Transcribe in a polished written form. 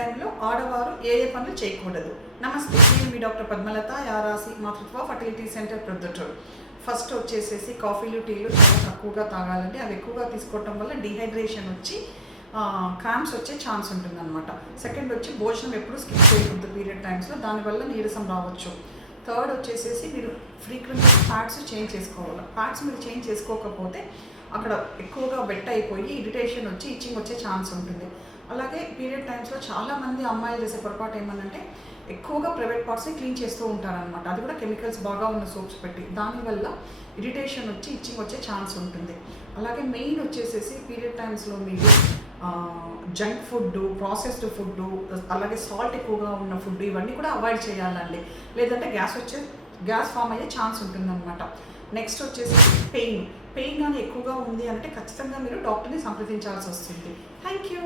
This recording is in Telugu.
టైంలో ఆడవారు ఏ పనులు చేయకూడదు. నమస్తే, నేను మీ డాక్టర్ పద్మలత, యారాసి మాతృత్వ ఫర్టిలిటీ సెంటర్ ప్రొద్దుటూరు. ఫస్ట్ వచ్చేసేసి కాఫీలు టీలు చాలా తక్కువగా తాగాలండి. అవి ఎక్కువగా తీసుకోవటం వల్ల డీహైడ్రేషన్ వచ్చి క్రాంప్స్ వచ్చే ఛాన్స్ ఉంటుందన్నమాట. సెకండ్ వచ్చి భోజనం ఎప్పుడు స్కిప్ చేయకూడదు పీరియడ్ టైమ్స్లో, దానివల్ల నీరసం రావచ్చు. థర్డ్ వచ్చేసేసి మీరు ఫ్రీక్వెంట్గా ప్యాడ్స్ చేంజ్ చేసుకోవాలి. ప్యాడ్స్ మీరు చేంజ్ చేసుకోకపోతే అక్కడ ఎక్కువగా వెట్ అయిపోయి ఇరిటేషన్ వచ్చి ఇచ్చింగ్ వచ్చే ఛాన్స్ ఉంటుంది. అలాగే పీరియడ్ టైమ్స్లో చాలామంది అమ్మాయిలు చేసే పొరపాటు ఏమనంటే ఎక్కువగా ప్రైవేట్ పార్ట్స్ని క్లీన్ చేస్తూ ఉంటారనమాట. అది కూడా కెమికల్స్ బాగా ఉన్న సోప్స్ పెట్టి, దానివల్ల ఇరిటేషన్ వచ్చి ఇచ్చింగ్ వచ్చే ఛాన్స్ ఉంటుంది. అలాగే మెయిన్ వచ్చేసేసి పీరియడ్ టైమ్స్లో మీరు జంక్ ఫుడ్, ప్రాసెస్డ్ ఫుడ్, అలాగే సాల్ట్ ఎక్కువగా ఉన్న ఫుడ్ ఇవన్నీ కూడా అవాయిడ్ చేయాలండి. లేదంటే గ్యాస్ ఫామ్ అయ్యే ఛాన్స్ ఉంటుందన్నమాట. నెక్స్ట్ వచ్చేసి పెయిన్ కానీ ఎక్కువగా ఉంది అంటే ఖచ్చితంగా మీరు డాక్టర్ని సంప్రదించాల్సి వస్తుంది. Thank you.